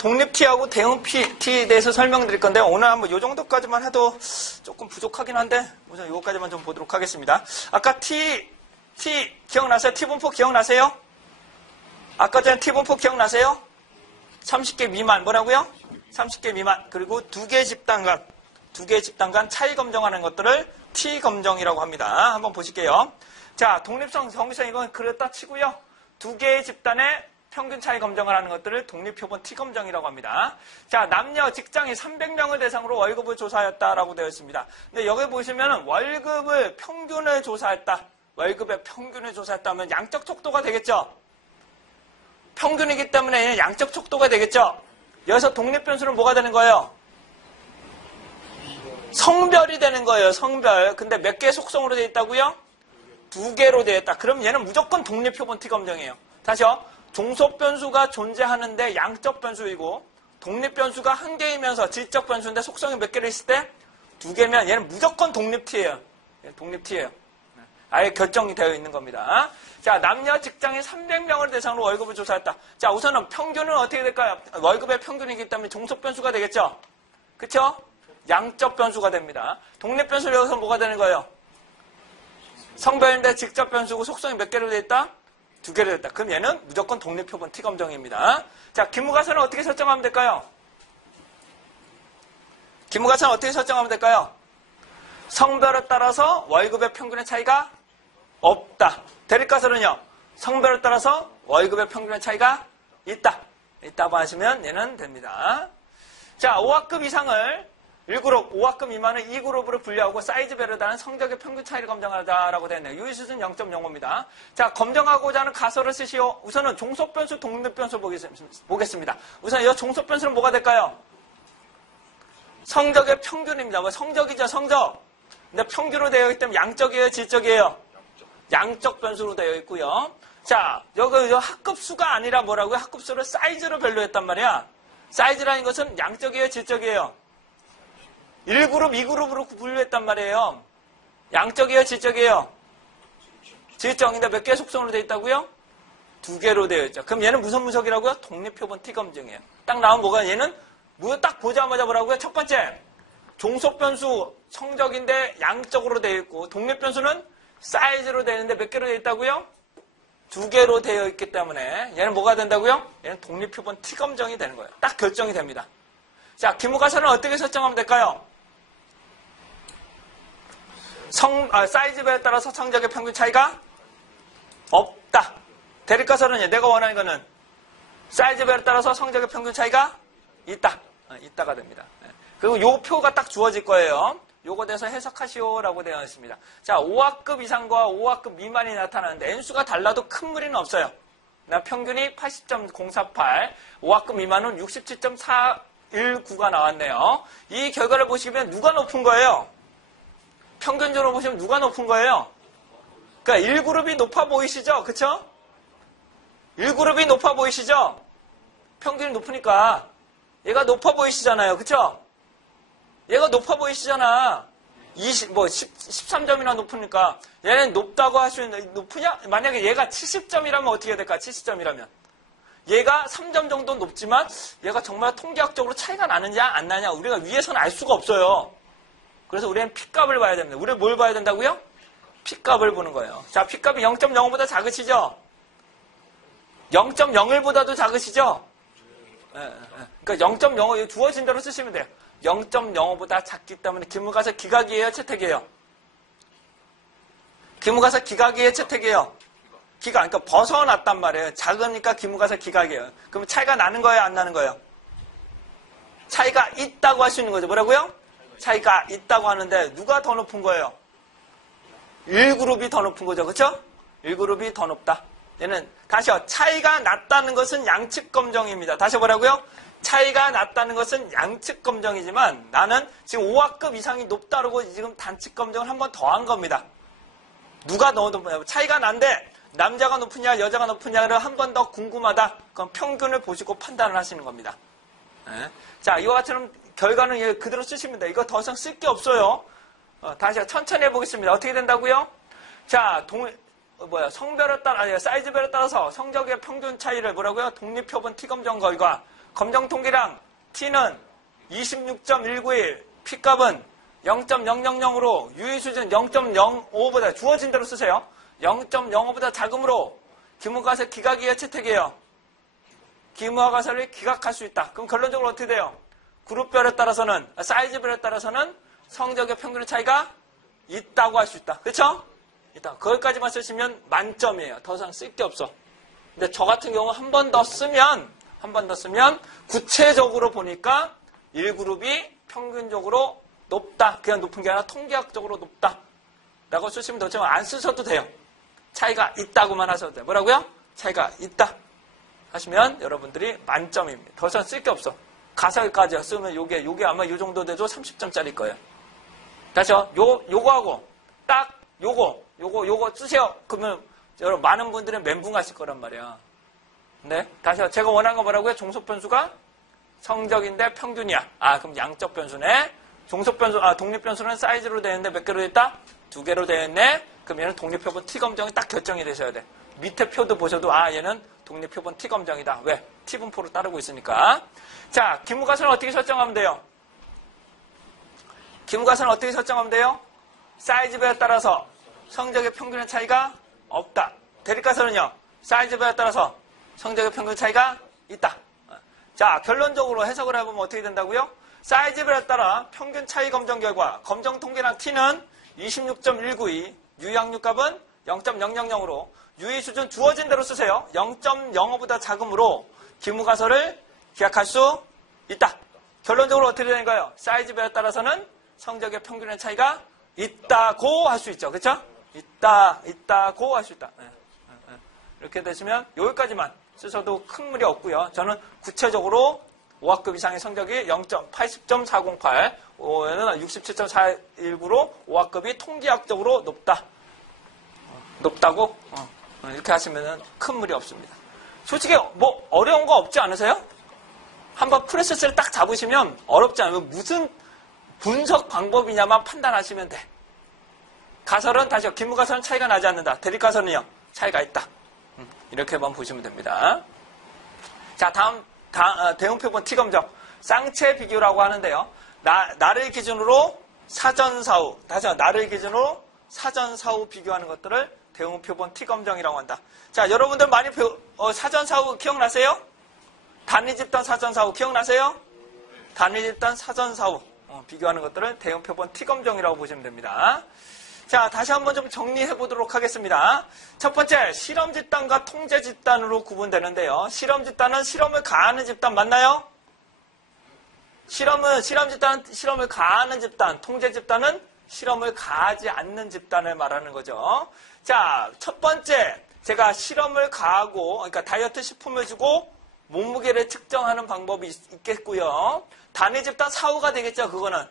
독립 T하고 대응 T에 대해서 설명드릴 건데 오늘 한번 이 정도까지만 해도 조금 부족하긴 한데 우선 이거까지만 좀 보도록 하겠습니다. 아까 T 기억나세요? T분포 기억나세요? 아까 전에 T분포 기억나세요? 30개 미만 뭐라고요? 30개 미만 그리고 두 개 집단 간 차이 검정하는 것들을 T 검정이라고 합니다. 한번 보실게요. 자, 독립성, 정비성 이건 그렇다 치고요. 두 개의 집단의 평균 차이 검정을 하는 것들을 독립표본 T 검정이라고 합니다. 자, 남녀 직장인 300명을 대상으로 월급을 조사하였다라고 되어 있습니다. 근데 여기 보시면 월급의 평균을 조사했다면 양적 척도가 되겠죠? 평균이기 때문에 양적 척도가 되겠죠? 여기서 독립변수는 뭐가 되는 거예요? 성별이 되는 거예요, 성별. 근데 몇 개의 속성으로 되어 있다고요? 2개로 되어 있다. 그럼 얘는 무조건 독립표본 T 검정이에요. 다시요. 종속변수가 존재하는데 양적 변수이고 독립변수가 1개이면서 질적 변수인데 속성이 몇 개로 있을 때 2개면 얘는 무조건 독립T예요. 독립T예요. 아예 결정이 되어 있는 겁니다. 자, 남녀 직장인 300명을 대상으로 월급을 조사했다. 자, 우선은 평균은 어떻게 될까요? 월급의 평균이기 때문에 종속변수가 되겠죠? 그쵸? 양적 변수가 됩니다. 독립변수를 여기서 뭐가 되는 거예요? 성별인데 직접 변수고 속성이 몇 개로 되어 있다? 2개로 되어 있다. 그럼 얘는 무조건 독립표본 T 검정입니다. 자, 기무가산은 어떻게 설정하면 될까요? 기무가산은 어떻게 설정하면 될까요? 성별에 따라서 월급의 평균의 차이가 없다. 대립가설은요? 성별에 따라서 월급의 평균의 차이가 있다. 있다고 하시면 얘는 됩니다. 자, 5학급 이상을 1그룹, 5학급 미만을 2그룹으로 분류하고 사이즈별에 따른 성적의 평균 차이를 검정하자라고 되어 있네요. 유의 수준 0.05입니다. 자, 검정하고자 하는 가설을 쓰시오. 우선은 종속변수, 독립변수 보겠습니다. 우선 이 종속변수는 뭐가 될까요? 성적의 평균입니다. 뭐 성적이죠, 성적. 근데 평균으로 되어 있기 때문에 양적이에요, 질적이에요? 양적 변수로 되어 있고요. 자, 여기 학급수가 아니라 뭐라고요? 학급수를 사이즈로 분류했단 말이야. 사이즈라는 것은 양적이에요, 질적이에요? 1그룹, 2그룹으로 분류했단 말이에요. 양적이에요, 질적이에요? 질적인데 몇 개의 속성으로 되어 있다고요? 2개로 되어 있죠. 그럼 얘는 무슨 분석이라고요? 독립표본 T 검증이에요. 딱 나오면 뭐가 얘는 딱 보자마자 뭐라고요? 첫 번째, 종속변수 성적인데 양적으로 되어 있고 독립변수는 사이즈로 되어 있는데 몇 개로 되어 있다고요? 2개로 되어 있기 때문에 얘는 뭐가 된다고요? 얘는 독립표본 T 검정이 되는 거예요. 딱 결정이 됩니다. 자, 기무가설은 어떻게 설정하면 될까요? 사이즈별에 따라서 성적의 평균 차이가 없다. 대립가설은 내가 원하는 거는 사이즈별에 따라서 성적의 평균 차이가 있다. 있다가 됩니다. 그리고 요 표가 딱 주어질 거예요. 요거 대해서 해석하시오라고 되어 있습니다. 자, 5학급 이상과 5학급 미만이 나타나는데 N수가 달라도 큰 무리는 없어요. 평균이 80.048, 5학급 미만은 67.419가 나왔네요. 이 결과를 보시면 누가 높은 거예요? 평균적으로 보시면 누가 높은 거예요? 그러니까 1그룹이 높아 보이시죠? 그쵸? 1그룹이 높아 보이시죠? 평균이 높으니까 얘가 높아 보이시잖아요. 그쵸? 얘가 높아 보이시잖아. 13점이나 높으니까 얘는 높다고 할 수 있는 높으냐? 만약에 얘가 70점이라면 어떻게 해야 될까? 70점이라면 얘가 3점 정도 높지만 얘가 정말 통계학적으로 차이가 나느냐 안 나냐 우리가 위에서는 알 수가 없어요. 그래서 우리는 P값을 봐야 됩니다. 우리는 뭘 봐야 된다고요? P값을 보는 거예요. 자, P값이 0.05보다 작으시죠? 0.01보다도 작으시죠? 그러니까 0.05 주어진 대로 쓰시면 돼요. 0.05보다 작기 때문에 기무가설 기각이에요, 채택이에요? 기무가설 기각이에요, 채택이에요? 기각, 그러니까 벗어났단 말이에요. 작으니까 기무가설 기각이에요. 그럼 차이가 나는 거예요, 안 나는 거예요? 차이가 있다고 할 수 있는 거죠. 뭐라고요? 차이가 있다고 하는데 누가 더 높은 거예요? 1그룹이 더 높은 거죠. 그렇죠? 1그룹이 더 높다. 얘는 다시요. 차이가 났다는 것은 양측 검정입니다. 다시 뭐라고요? 차이가 났다는 것은 양측 검정이지만 나는 지금 5학급 이상이 높다고 지금 단측 검정을 한 번 더 한 겁니다. 누가 더 높으냐? 차이가 난데 남자가 높으냐 여자가 높으냐를 한 번 더 궁금하다. 그럼 평균을 보시고 판단을 하시는 겁니다. 네. 자, 이와 같은 결과는 그대로 쓰시면 돼요. 이거 더 이상 쓸 게 없어요. 다시 천천히 해보겠습니다. 어떻게 된다고요? 자, 성별에 따라, 사이즈별에 따라서 성적의 평균 차이를 뭐라고요? 독립표본 T검정 결과 검정 통계량 T는 26.191, P값은 0.000으로 유의수준 0.05보다 주어진 대로 쓰세요. 0.05보다 작으므로 기무가설 기각이에요, 채택이에요? 기무가설을 기각할 수 있다. 그럼 결론적으로 어떻게 돼요? 그룹별에 따라서는, 사이즈별에 따라서는 성적의 평균의 차이가 있다고 할 수 있다. 그렇죠? 있다. 거기까지만 쓰시면 만점이에요. 더 이상 쓸 게 없어. 근데 저 같은 경우 한 번 더 쓰면 구체적으로 보니까 1그룹이 평균적으로 높다. 그냥 높은 게 아니라 통계학적으로 높다. 라고 쓰시면 되지만 안 쓰셔도 돼요. 차이가 있다고만 하셔도 돼요. 뭐라고요? 차이가 있다. 하시면 여러분들이 만점입니다. 더 이상 쓸 게 없어. 가설까지 쓰면 요게 아마 요 정도 돼도 30점짜리일 거예요. 다시요. 요거하고 딱 요거 쓰세요. 그러면 여러분 많은 분들은 멘붕 하실 거란 말이야. 네. 다시요. 제가 원하는 거 뭐라고요? 종속 변수가 성적인데 평균이야. 그럼 양적 변수네. 종속 변수, 독립 변수는 사이즈로 되어 있는데 몇 개로 되어 있다? 2개로 되어 있네. 그럼 얘는 독립표본 T검정이 딱 결정이 되셔야 돼. 밑에 표도 보셔도 얘는 독립표본 T검정이다. 왜? T분포로 따르고 있으니까. 자, 기무가설은 어떻게 설정하면 돼요? 기무가설은 어떻게 설정하면 돼요? 사이즈별에 따라서 성적의 평균의 차이가 없다. 대립가설은요? 사이즈별에 따라서 성적의 평균 차이가 있다. 자, 결론적으로 해석을 해보면 어떻게 된다고요? 사이즈별에 따라 평균 차이 검정 결과 검정 통계량 T는 26.192, 유의항류 값은 0.000으로 유의 수준 주어진 대로 쓰세요. 0.05보다 작으므로 기무가설을 기각할 수 있다. 결론적으로 어떻게 되는가요? 사이즈별에 따라서는 성적의 평균의 차이가 있다고 할 수 있죠. 그렇죠? 있다고 할 수 있다. 이렇게 되시면 여기까지만 쓰셔도 큰 무리 없고요. 저는 구체적으로 5학급 이상의 성적이 80.408, 67.419로 5학급이 통계학적으로 높다고 이렇게 하시면 큰 무리 없습니다. 솔직히 뭐 어려운 거 없지 않으세요? 한번 프로세스를 딱 잡으시면 어렵지 않아요. 무슨 분석 방법이냐만 판단하시면 돼. 가설은 다시요. 기무가설은 차이가 나지 않는다. 대립가설은요. 차이가 있다. 이렇게만 보시면 됩니다. 자, 다음 대응표본 T검정. 쌍체 비교라고 하는데요. 나를 기준으로 사전사후. 다시요. 나를 기준으로 사전사후 비교하는 것들을 대응표본 T검정이라고 한다. 자, 여러분들 많이 사전사후 기억나세요? 단위집단 사전사후 기억나세요? 단위집단 사전사후 비교하는 것들을 대응표본 T검정이라고 보시면 됩니다. 자, 다시 한번 좀 정리해 보도록 하겠습니다. 첫 번째, 실험 집단과 통제 집단으로 구분되는데요. 실험 집단은 실험을 가하는 집단 맞나요? 실험 집단은 실험을 가하는 집단, 통제 집단은 실험을 가하지 않는 집단을 말하는 거죠. 자, 첫 번째, 제가 실험을 가하고, 그러니까 다이어트 식품을 주고 몸무게를 측정하는 방법이 있겠고요. 단위 집단 사후가 되겠죠, 그거는.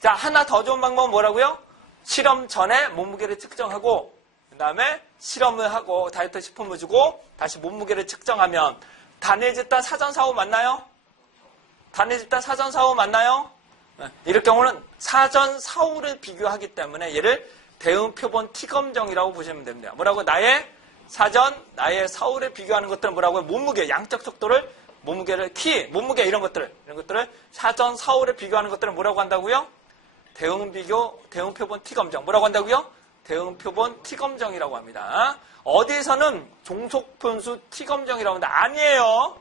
자, 하나 더 좋은 방법은 뭐라고요? 실험 전에 몸무게를 측정하고 그 다음에 실험을 하고 다이어트 식품을 주고 다시 몸무게를 측정하면 단위 집단 사전사후 맞나요? 단위 집단 사전사후 맞나요? 이럴 경우는 사전사후를 비교하기 때문에 얘를 대응표본 T검정이라고 보시면 됩니다. 뭐라고? 나의 사후를 비교하는 것들은 뭐라고요? 몸무게, 양적 척도를 몸무게를 몸무게 이런 것들을 사전사후를 비교하는 것들은 뭐라고 한다고요? 대응표본 T검정. 뭐라고 한다고요? 대응표본 T검정이라고 합니다. 어디서는 종속분수 T검정이라고 한다. 아니에요.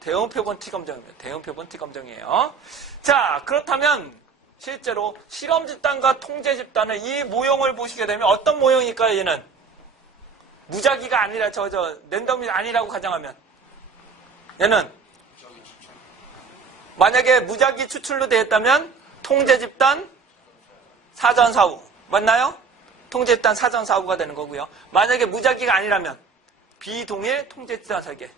대응표본 T검정입니다. 대응표본 T검정이에요. 자, 그렇다면 실제로 실험 집단과 통제 집단의 이 모형을 보시게 되면 어떤 모형일까요, 얘는? 무작위가 아니라 랜덤이 아니라고 가정하면 얘는 만약에 무작위 추출로 되어 있다면 통제 집단 사전사후 맞나요? 통제 집단 사전사후가 되는 거고요. 만약에 무작위가 아니라면 비동일 통제 집단 설계.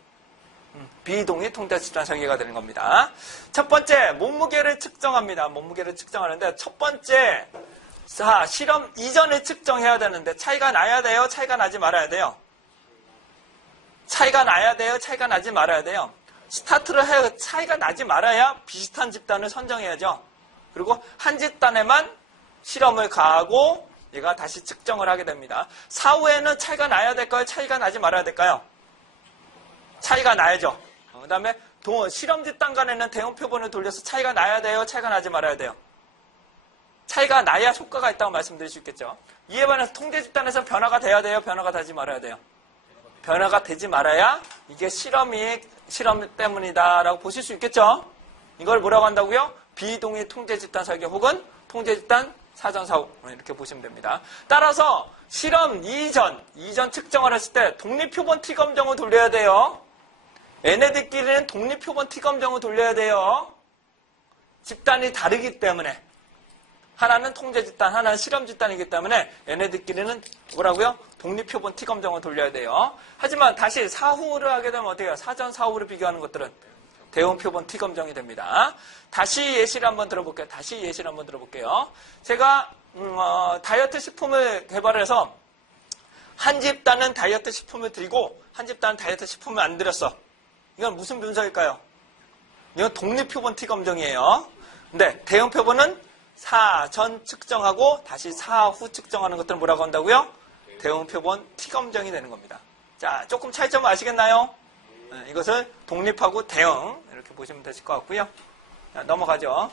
비동일 통제 집단 설계가 되는 겁니다. 첫 번째, 몸무게를 측정합니다. 몸무게를 측정하는데 첫 번째, 실험 이전에 측정해야 되는데 차이가 나야 돼요? 차이가 나지 말아야 돼요? 차이가 나야 돼요? 차이가 나지 말아야 돼요? 스타트를 해야 차이가 나지 말아야 비슷한 집단을 선정해야죠. 그리고 한 집단에만 실험을 가하고 얘가 다시 측정을 하게 됩니다. 사후에는 차이가 나야 될까요? 차이가 나지 말아야 될까요? 차이가 나야죠. 그 다음에 실험 집단 간에는 대응 표본을 돌려서 차이가 나야 돼요? 차이가 나지 말아야 돼요? 차이가 나야 효과가 있다고 말씀드릴 수 있겠죠. 이에 반해서 통제 집단에서 변화가 돼야 돼요? 변화가 되지 말아야 돼요? 변화가 되지 말아야 이게 실험 때문이다라고 보실 수 있겠죠. 이걸 뭐라고 한다고요? 비동의 통제 집단 설계 혹은 통제 집단 사전 사후 이렇게 보시면 됩니다. 따라서 실험 이전 측정을 했을 때 독립표본 T 검정을 돌려야 돼요. 얘네들끼리는 독립표본 T 검정을 돌려야 돼요. 집단이 다르기 때문에. 하나는 통제 집단, 하나는 실험 집단이기 때문에 얘네들끼리는 뭐라고요? 독립표본 T 검정을 돌려야 돼요. 하지만 다시 사후를 하게 되면 어떻게 해요? 사전 사후를 비교하는 것들은 대응표본 T 검정이 됩니다. 다시 예시를 한번 들어볼게요. 제가 다이어트 식품을 개발해서 한 집단은 다이어트 식품을 들고 한 집단은 다이어트 식품을 안 들였어. 이건 무슨 분석일까요? 이건 독립표본 T 검정이에요. 근데 대응표본은 사전 측정하고 다시 사후 측정하는 것들은 뭐라고 한다고요? 대응표본 T 검정이 되는 겁니다. 자, 조금 차이점 아시겠나요? 이것을 독립하고 대응 이렇게 보시면 되실 것 같고요. 자, 넘어가죠.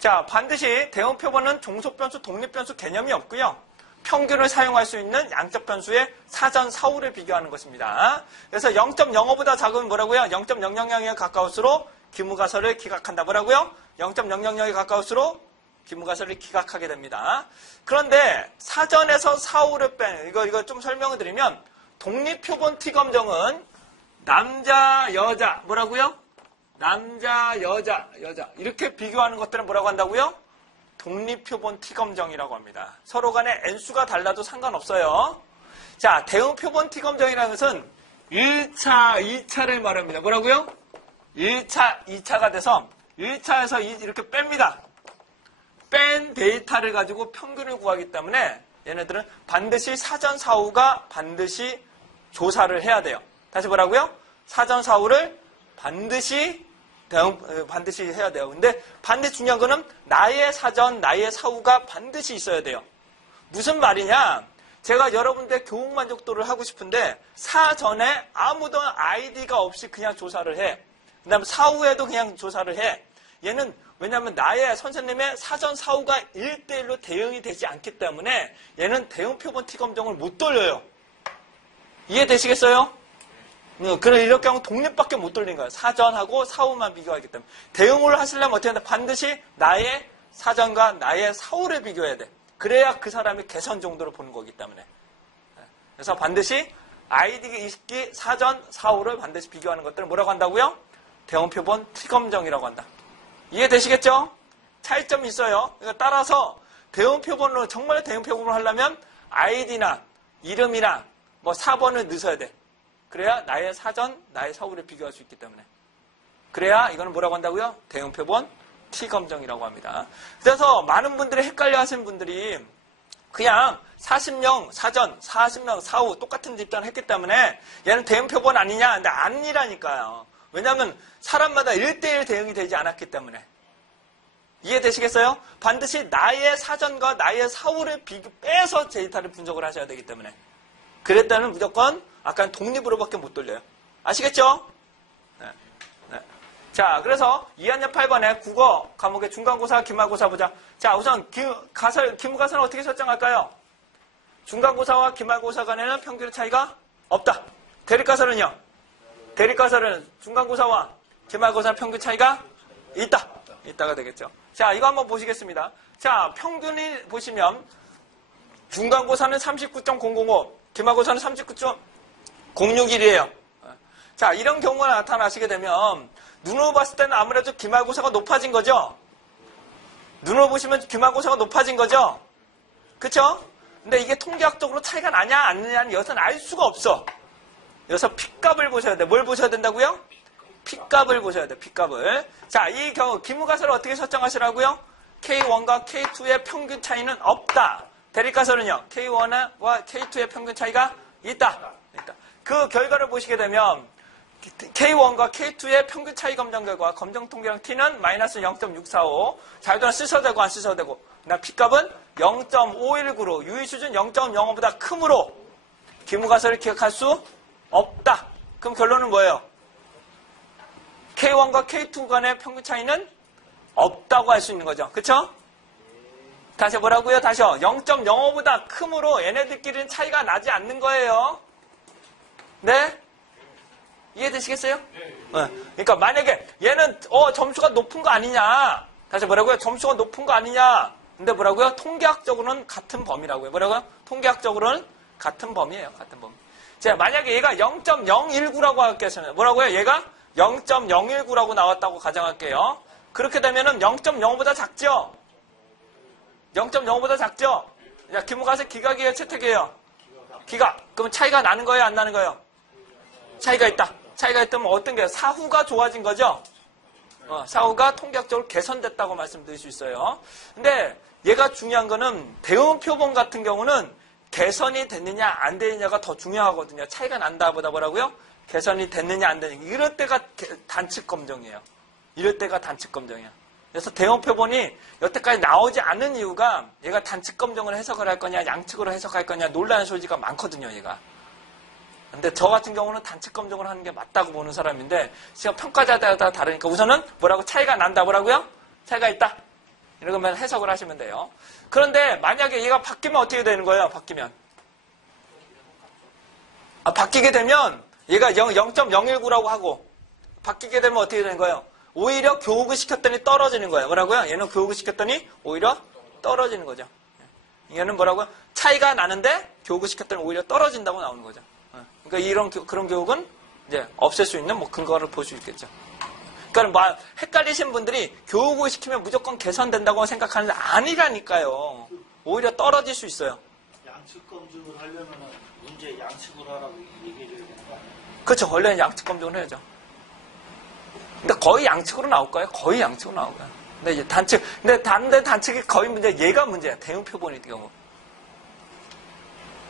자, 반드시 대응표본은 종속변수, 독립변수 개념이 없고요. 평균을 사용할 수 있는 양적 변수의 사전 사후를 비교하는 것입니다. 그래서 0.05보다 작으면 뭐라고요? 0.000에 가까울수록 기무가설을 기각한다. 뭐라고요? 0.000에 가까울수록 기무가설을 기각하게 됩니다. 그런데 사전에서 사후를 뺀 이거 좀 설명을 드리면 독립표본 T 검정은 남자, 여자 뭐라고요? 남자, 여자 이렇게 비교하는 것들은 뭐라고 한다고요? 독립표본 T 검정이라고 합니다. 서로 간에 N수가 달라도 상관없어요. 자, 대응표본 T 검정이라는 것은 1차, 2차를 말합니다. 뭐라고요? 1차, 2차가 돼서 1차에서 이렇게 뺍니다. 뺀 데이터를 가지고 평균을 구하기 때문에 얘네들은 반드시 사전 사후가 반드시 조사를 해야 돼요. 다시 뭐라고요? 사전 사후를 반드시 해야 돼요. 근데 반드시 중요한 거는 나의 사전, 나의 사후가 반드시 있어야 돼요. 무슨 말이냐? 제가 여러분들 교육 만족도를 하고 싶은데 사전에 아무도 아이디가 없이 그냥 조사를 해. 그 다음에 사후에도 그냥 조사를 해. 얘는 왜냐하면 나의 선생님의 사전 사후가 1대1로 대응이 되지 않기 때문에 얘는 대응표본 T 검정을 못 돌려요. 이해되시겠어요? 그럼 이럴 경우 독립밖에 못 돌린 거예요. 사전하고 사후만 비교하기 때문에. 대응을 하시려면 어떻게 한다? 반드시 나의 사전과 나의 사후를 비교해야 돼. 그래야 그 사람이 개선 정도로 보는 거기 때문에. 그래서 반드시 아이디 있기 사전, 사후를 반드시 비교하는 것들을 뭐라고 한다고요? 대응표본 T 검정이라고 한다. 이해되시겠죠? 차이점이 있어요. 그러니까 따라서 대응표본으로 정말 대응표본을 하려면 아이디나 이름이나 뭐 4번을 넣으셔야 돼. 그래야 나의 사전, 나의 사후를 비교할 수 있기 때문에. 그래야 이거는 뭐라고 한다고요? 대응표본 T 검정이라고 합니다. 그래서 많은 분들이 헷갈려 하시는 분들이 그냥 40명 사전, 40명 사후 똑같은 집단을 했기 때문에 얘는 대응표본 아니냐? 근데 아니라니까요. 왜냐하면 사람마다 1대1 대응이 되지 않았기 때문에. 이해되시겠어요? 반드시 나의 사전과 나의 사후를 빼서 데이터를 분석을 하셔야 되기 때문에. 그랬다면 무조건 아까 독립으로밖에 못 돌려요. 아시겠죠? 네. 자, 그래서 2학년 8번에 국어 과목의 중간고사, 기말고사 보자. 자, 우선 기무가설은 어떻게 설정할까요? 중간고사와 기말고사 간에는 평균의 차이가 없다. 대립가설은요? 대립가설은 중간고사와 기말고사 평균 차이가 있다. 있다가 되겠죠. 자, 이거 한번 보시겠습니다. 자, 평균이 보시면 중간고사는 39.005, 기말고사는 39.061이에요. 자, 이런 경우가 나타나시게 되면 눈으로 봤을 때는 아무래도 기말고사가 높아진 거죠. 눈으로 보시면 기말고사가 높아진 거죠. 그쵸? 근데 이게 통계학적으로 차이가 나냐 안 나냐는 여기서는 알 수가 없어. 여기서 P값을 보셔야 돼. 뭘 보셔야 된다고요? P값을 보셔야 돼. P값을. 자, 이 경우 기무가설을 어떻게 설정하시라고요? K1과 K2의 평균 차이는 없다. 대립가설은요? K1과 K2의 평균 차이가 있다. 그 결과를 보시게 되면 K1과 K2의 평균 차이 검정 결과 검정 통계량 T는 마이너스 0.645. 자유도는 쓰셔도 되고 안 쓰셔도 되고. 그다음 P값은 0.519로 유의수준 0.05보다 크므로 기무가설을 기억할 수 없다. 그럼 결론은 뭐예요? K1과 K2 간의 평균 차이는 없다고 할 수 있는 거죠. 그쵸? 다시 뭐라고요? 다시요. 0.05보다 크므로 얘네들끼리는 차이가 나지 않는 거예요. 네? 이해되시겠어요? 네. 그러니까 만약에 얘는 점수가 높은 거 아니냐. 다시 뭐라고요? 점수가 높은 거 아니냐. 근데 뭐라고요? 통계학적으로는 같은 범위라고요. 뭐라고요? 통계학적으로는 같은 범위예요. 같은 범위. 자, 만약에 얘가 0.019라고 할게요. 뭐라고요? 얘가 0.019라고 나왔다고 가정할게요. 그렇게 되면은 0.05보다 작죠? 0.05보다 작죠? 야, 기무가세 기각이에요? 채택이에요? 기각. 그럼 차이가 나는 거예요? 안 나는 거예요? 차이가 있다. 차이가 있다면 어떤 게 사후가 좋아진 거죠? 사후가 통계학적으로 개선됐다고 말씀드릴 수 있어요. 근데 얘가 중요한 거는 대응 표본 같은 경우는 개선이 됐느냐 안 됐느냐가 더 중요하거든요. 차이가 난다 보다 뭐라고요? 개선이 됐느냐 안 됐느냐. 이럴 때가 단측 검정이에요. 이럴 때가 단측 검정이에요. 그래서 대응 표본이 여태까지 나오지 않은 이유가 얘가 단측 검정을 해석을 할 거냐 양측으로 해석할 거냐 논란의 소지가 많거든요. 얘가. 근데 저 같은 경우는 단측 검정을 하는 게 맞다고 보는 사람인데 지금 평가자마다 다르니까 우선은 뭐라고 차이가 난다 뭐라고요? 차이가 있다. 이러면 해석을 하시면 돼요. 그런데 만약에 얘가 바뀌면 어떻게 되는 거예요? 바뀌면. 바뀌게 되면 얘가 0.019라고 하고 바뀌게 되면 어떻게 되는 거예요? 오히려 교육을 시켰더니 떨어지는 거예요. 뭐라고요? 얘는 교육을 시켰더니 오히려 떨어지는 거죠. 얘는 뭐라고요? 차이가 나는데 교육을 시켰더니 오히려 떨어진다고 나오는 거죠. 그러니까 그런 교육은 이제 없앨 수 있는 근거를 볼 수 있겠죠. 그러니까 헷갈리신 분들이 교육을 시키면 무조건 개선된다고 생각하는데 아니라니까요. 오히려 떨어질 수 있어요. 양측 검증을 하려면 문제 양측으로 하라고 얘기해줘야 되는 거 아니에요? 그렇죠. 원래는 양측 검증을 해야죠. 근데 거의 양측으로 나올 거예요. 거의 양측으로 나올 거예요. 근데 이제 단측, 근데 단측이 거의 얘가 문제야. 대응 표본의 경우.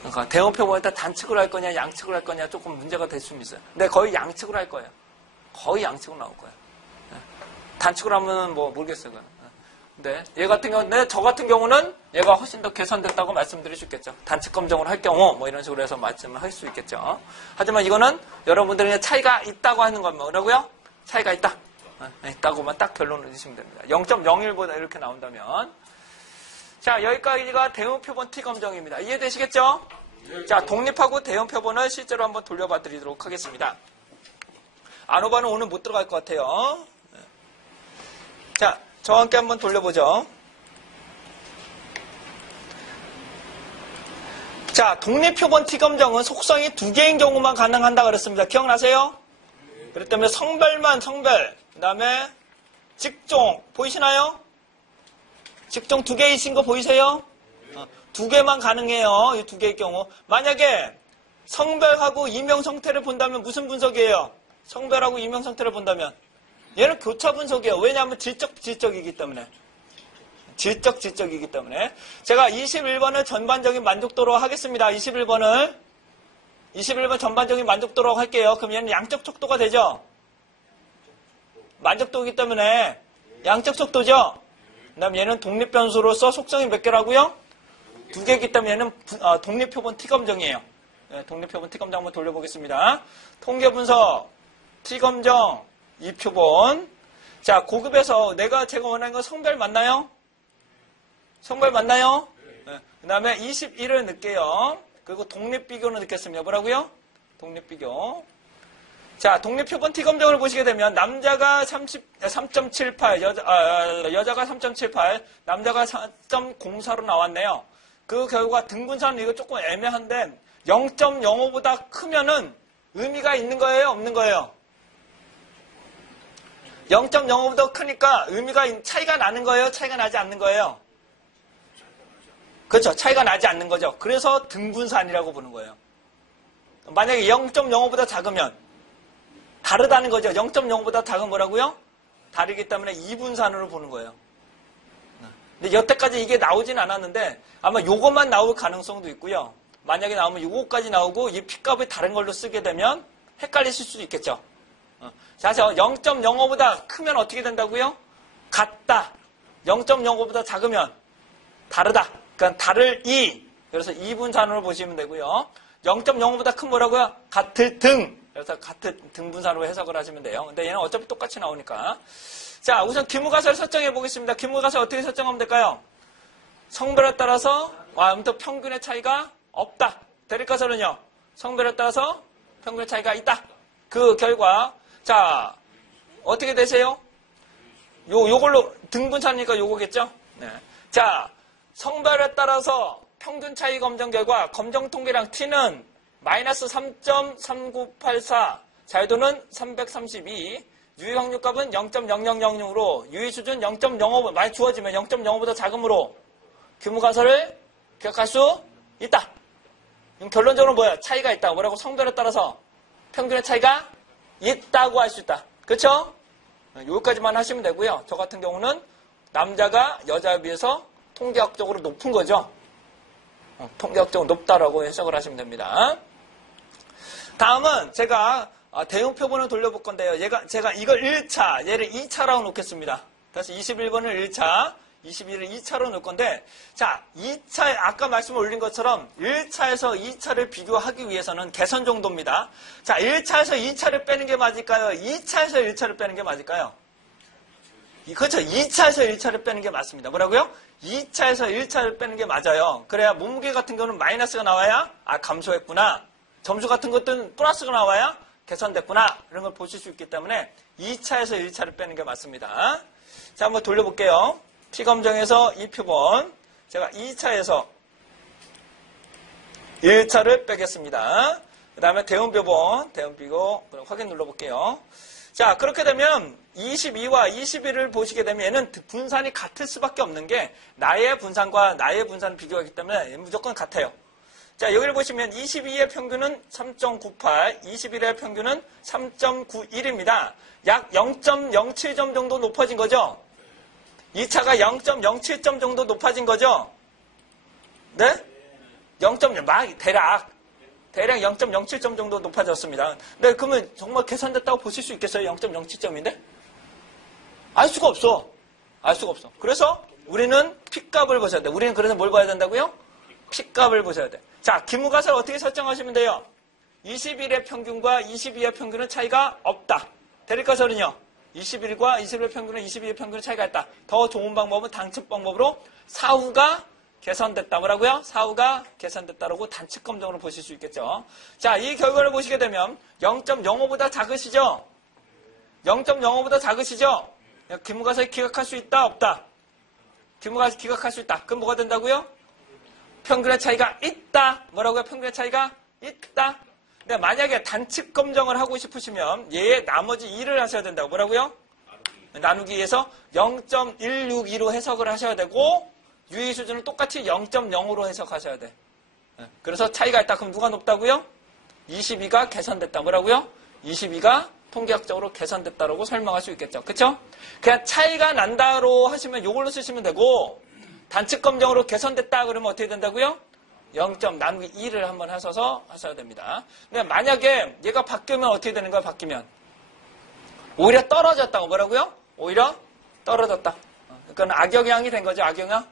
그러니까 대응 표본에다 단측으로 할 거냐, 양측으로 할 거냐 조금 문제가 될 수는 있어요. 근데 거의 양측으로 할 거예요. 거의 양측으로 나올 거예요. 단측으로 하면 모르겠어요. 근데 저 같은 경우는 얘가 훨씬 더 개선됐다고 말씀드릴 수 있겠죠. 단측 검정을 할 경우 이런 식으로 해서 말씀을 할 수 있겠죠. 하지만 이거는 여러분들이 차이가 있다고 하는 건 뭐라고요? 차이가 있다. 있다고만 딱 결론을 내시면 됩니다. 0.01보다 이렇게 나온다면. 자, 여기까지가 대응 표본 T 검정입니다. 이해되시겠죠? 자, 독립하고 대응 표본을 실제로 한번 돌려봐 드리도록 하겠습니다. 아노바는 오늘 못 들어갈 것 같아요. 자, 저와 함께 한번 돌려보죠. 자, 독립표본 T 검정은 속성이 2개인 경우만 가능한다 그랬습니다. 기억나세요? 그렇기 때문에 성별, 그 다음에 직종, 보이시나요? 직종 2개이신 거 보이세요? 2개만 가능해요. 이 2개의 경우. 만약에 성별하고 이명 상태를 본다면 무슨 분석이에요? 성별하고 이명 상태를 본다면 얘는 교차 분석이에요. 왜냐하면 질적이기 때문에. 질적이기 때문에. 제가 21번을 전반적인 만족도로 하겠습니다. 21번 전반적인 만족도로 할게요. 그럼 얘는 양적 척도가 되죠? 만족도이기 때문에 양적 척도죠? 그 다음에 얘는 독립변수로서 속성이 몇 개라고요? 2개이기 때문에 얘는 독립표본 T검정이에요. 네, 독립표본 T검정 한번 돌려보겠습니다. 통계분석, T검정, 이표본. 자, 고급에서 제가 원하는 건 성별 맞나요? 성별 맞나요? 네. 그 다음에 21을 넣을게요. 그리고 독립비교는 넣겠습니다. 뭐라고요? 독립비교. 자, 독립표본 T검정을 보시게 되면 남자가 3.78, 여자가 3.78, 남자가 4.04로 나왔네요. 그 결과 등분사는 이거 조금 애매한데 0.05보다 크면은 의미가 있는 거예요? 없는 거예요? 0.05보다 크니까 차이가 나는 거예요? 차이가 나지 않는 거예요? 그렇죠. 차이가 나지 않는 거죠. 그래서 등분산이라고 부르는 거예요. 만약에 0.05보다 작으면 다르다는 거죠. 0.05보다 작은 뭐라고요? 다르기 때문에 이분산으로 보는 거예요. 근데 여태까지 이게 나오진 않았는데 아마 요것만 나올 가능성도 있고요. 만약에 나오면 요거까지 나오고 이 P값을 다른 걸로 쓰게 되면 헷갈리실 수도 있겠죠. 자, 0.05보다 크면 어떻게 된다고요? 같다. 0.05보다 작으면 다르다. 그러니까 다를 이. 그래서 이분산으로 보시면 되고요. 0.05보다 큰 뭐라고요? 같을 등. 그래서 같은 등분산으로 해석을 하시면 돼요. 근데 얘는 어차피 똑같이 나오니까. 자, 우선 기무가설을 설정해 보겠습니다. 기무가설 어떻게 설정하면 될까요? 성별에 따라서 아무튼 평균의 차이가 없다. 대립가설은요. 성별에 따라서 평균의 차이가 있다. 그 결과 자 어떻게 되세요? 요걸로 등분차니까 요거겠죠? 네. 자 성별에 따라서 평균 차이 검정 결과 검정 통계량 T는 마이너스 3.3984 자유도는 332 유의 확률값은 0.0000으로 유의 수준 0.05 많이 주어지면 0.05보다 작으므로 규모가설을 기억할 수 있다. 그럼 결론적으로 뭐야? 차이가 있다. 뭐라고? 성별에 따라서 평균의 차이가 있다고 할 수 있다. 그렇죠? 여기까지만 하시면 되고요. 저 같은 경우는 남자가 여자에 비해서 통계학적으로 높은 거죠. 통계학적으로 높다라고 해석을 하시면 됩니다. 다음은 제가 대응 표본을 돌려볼 건데요. 제가 이걸 1차, 얘를 2차라고 놓겠습니다. 다시 21번을 1차, 21을 2차로 놓을 건데, 자, 2차에 아까 말씀을 올린 것처럼 1차에서 2차를 비교하기 위해서는 개선 정도입니다. 자, 1차에서 2차를 빼는 게 맞을까요? 2차에서 1차를 빼는 게 맞을까요? 그렇죠. 2차에서 1차를 빼는 게 맞습니다. 뭐라고요? 2차에서 1차를 빼는 게 맞아요. 그래야 몸무게 같은 경우는 마이너스가 나와야 감소했구나. 점수 같은 것들은 플러스가 나와야 개선됐구나. 이런 걸 보실 수 있기 때문에 2차에서 1차를 빼는 게 맞습니다. 자, 한번 돌려볼게요. T검정에서 이 표본 제가 2차에서 1차를 빼겠습니다. 그 다음에 대응 표본 확인 눌러볼게요. 자, 그렇게 되면 22와 21을 보시게 되면 얘는 분산이 같을 수밖에 없는 게 나의 분산과 나의 분산을 비교하기 때문에 무조건 같아요. 자, 여기를 보시면 22의 평균은 3.98, 21의 평균은 3.91입니다. 약 0.07점 정도 높아진 거죠? 2차가 0.07점 정도 높아진 거죠? 네? 0.0, 대략 0.07점 정도 높아졌습니다. 네, 그러면 정말 계산됐다고 보실 수 있겠어요? 0.07점인데? 알 수가 없어. 그래서 우리는 P값을 보셔야 돼. 우리는 그래서 뭘 봐야 된다고요? P값을 보셔야 돼. 자, 기무가설 어떻게 설정하시면 돼요? 21의 평균과 22의 평균은 차이가 없다. 대립가설은요? 21과 21의 평균은 22의 평균은 차이가 있다. 더 좋은 방법은 단측 방법으로 사후가 개선됐다. 뭐라고요? 사후가 개선됐다라고 단측 검정으로 보실 수 있겠죠. 자, 이 결과를 보시게 되면 0.05보다 작으시죠? 0.05보다 작으시죠? 기무가설 기각할 수 있다? 없다? 기무가설 기각할 수 있다. 그럼 뭐가 된다고요? 평균의 차이가 있다. 뭐라고요? 평균의 차이가 있다. 근데 만약에 단측 검정을 하고 싶으시면 얘의 나머지 2를 하셔야 된다고. 뭐라고요? 나누기 위해서 0.162로 해석을 하셔야 되고 유의 수준을 똑같이 0.0으로 해석하셔야 돼. 그래서 차이가 있다. 그럼 누가 높다고요? 22가 개선됐다. 뭐라고요? 22가 통계학적으로 개선됐다라고 설명할 수 있겠죠. 그쵸? 그냥 차이가 난다로 하시면 이걸로 쓰시면 되고 단측 검정으로 개선됐다 그러면 어떻게 된다고요? 0. 나누기 2를 한번 하셔서 하셔야 됩니다. 근데 만약에 얘가 바뀌면 어떻게 되는 거야? 바뀌면 오히려 떨어졌다고. 뭐라고요? 오히려 떨어졌다. 그러니까 악영향이 된 거죠. 악영향.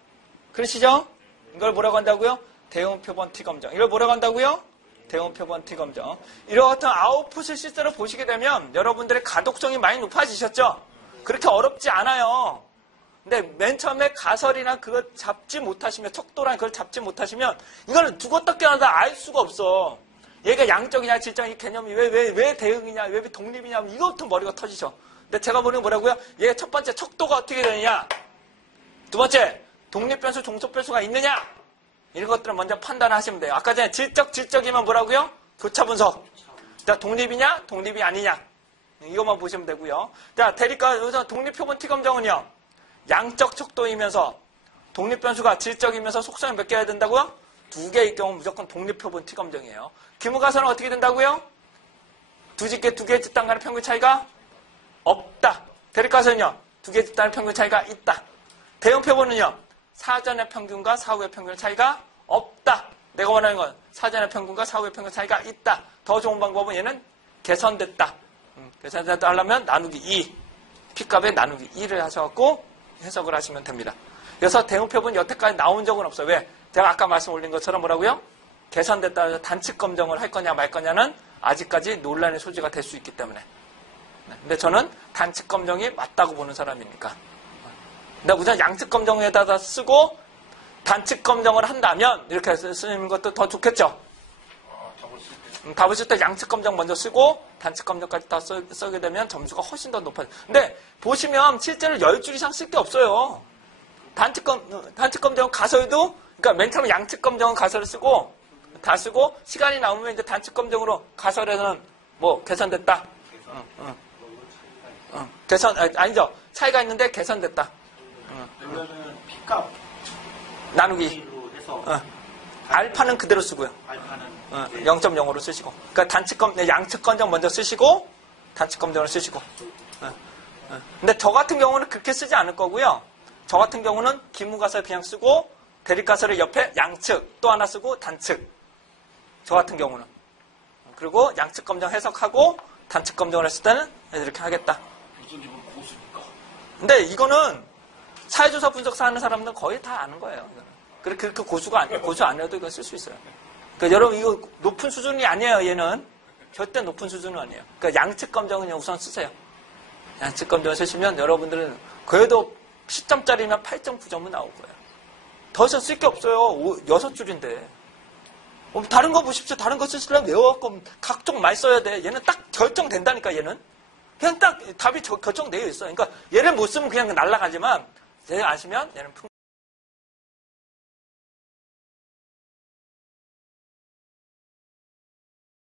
그러시죠? 이걸 뭐라고 한다고요? 대응 표본 T 검정. 이걸 뭐라고 한다고요? 대응 표본 T 검정. 이런 같은 아웃풋을 실제로 보시게 되면 여러분들의 가독성이 많이 높아지셨죠? 그렇게 어렵지 않아요. 근데 맨 처음에 가설이나 그거 잡지 못하시면, 척도랑 그걸 잡지 못하시면 이거는 두고 떻게 하다 알 수가 없어. 얘가 양적이냐 질적 이 개념이 왜 대응이냐, 왜 독립이냐, 이거부터 머리가 터지죠. 근데 제가 보는 건 뭐라고요? 얘 첫 번째 척도가 어떻게 되느냐, 두 번째 독립변수, 종속변수가 있느냐, 이런 것들을 먼저 판단하시면 돼요. 아까 전에 질적이면 뭐라고요? 교차 분석. 자, 독립이냐, 독립이 아니냐, 이것만 보시면 되고요. 자, 대립과 여기서 독립표본 T 검정은요, 양적 척도이면서 독립변수가 질적이면서 속성이 몇 개야 된다고요? 2개일 경우 무조건 독립표본 T 검정이에요. 기무가설은 어떻게 된다고요? 두 개의 집단 간의 평균 차이가 없다. 대립가설은요, 2개의 집단의 평균 차이가 있다. 대응표본은요, 사전의 평균과 사후의 평균 차이가 없다. 내가 원하는 건 사전의 평균과 사후의 평균 차이가 있다. 더 좋은 방법은 얘는 개선됐다. 개선됐다 하려면 나누기 2, P값에 나누기 2를 하셔갖고 해석을 하시면 됩니다. 그래서 대응표본 여태까지 나온 적은 없어요. 왜? 제가 아까 말씀 올린 것처럼 뭐라고요? 개선됐다 해서 단측 검정을 할 거냐 말 거냐는 아직까지 논란의 소지가 될 수 있기 때문에. 근데 저는 단측 검정이 맞다고 보는 사람이니까. 근데 우선 양측 검정에다가 쓰고 단측 검정을 한다면 이렇게 쓰는 것도 더 좋겠죠. 답을 쓸 때 양측 검정 먼저 쓰고 단측 검정까지 다 쓰게 되면 점수가 훨씬 더 높아요. 근데 보시면 실제로 10줄 이상 쓸 게 없어요. 단측 검정은 가설도, 그러니까 맨 처음에 양측 검정은 가설을 쓰고 다 쓰고 시간이 남으면 이제 단측 검정으로 가설에서는 뭐 개선됐다. 개선 아니죠. 차이가 있는데 개선됐다. 그러면 P값 나누기. 해서 알파는 그대로 쓰고요. 알파는 0.05로 쓰시고. 그러니까 양측 검정 먼저 쓰시고 단측 검정을 쓰시고. 근데 저 같은 경우는 그렇게 쓰지 않을 거고요. 저 같은 경우는 기무가설 그냥 쓰고 대립가설을 옆에 양측 또 하나 쓰고 단측. 저 같은 경우는. 그리고 양측 검정 해석하고 단측 검정을 했을 때는 이렇게 하겠다. 교수님은 고수니까. 근데 이거는 사회조사 분석사 하는 사람들은 거의 다 아는 거예요. 그렇게 고수 안 해도 이거 쓸 수 있어요. 그러니까 여러분 이거 높은 수준이 아니에요. 얘는 절대 높은 수준은 아니에요. 그러니까 양측 검정은 우선 쓰세요. 양측 검정을 쓰시면 여러분들은 그래도 10점짜리면 8.9점은 나올 거예요. 더 이상 쓸 게 없어요. 6줄인데. 다른 거 보십시오. 다른 거 쓰시려면 외워갖고 각종 말 써야 돼. 얘는 딱 결정된다니까, 얘는. 그냥 딱 답이 결정되어 있어. 그러니까 얘를 못 쓰면 그냥 날아가지만 얘를 아시면 얘는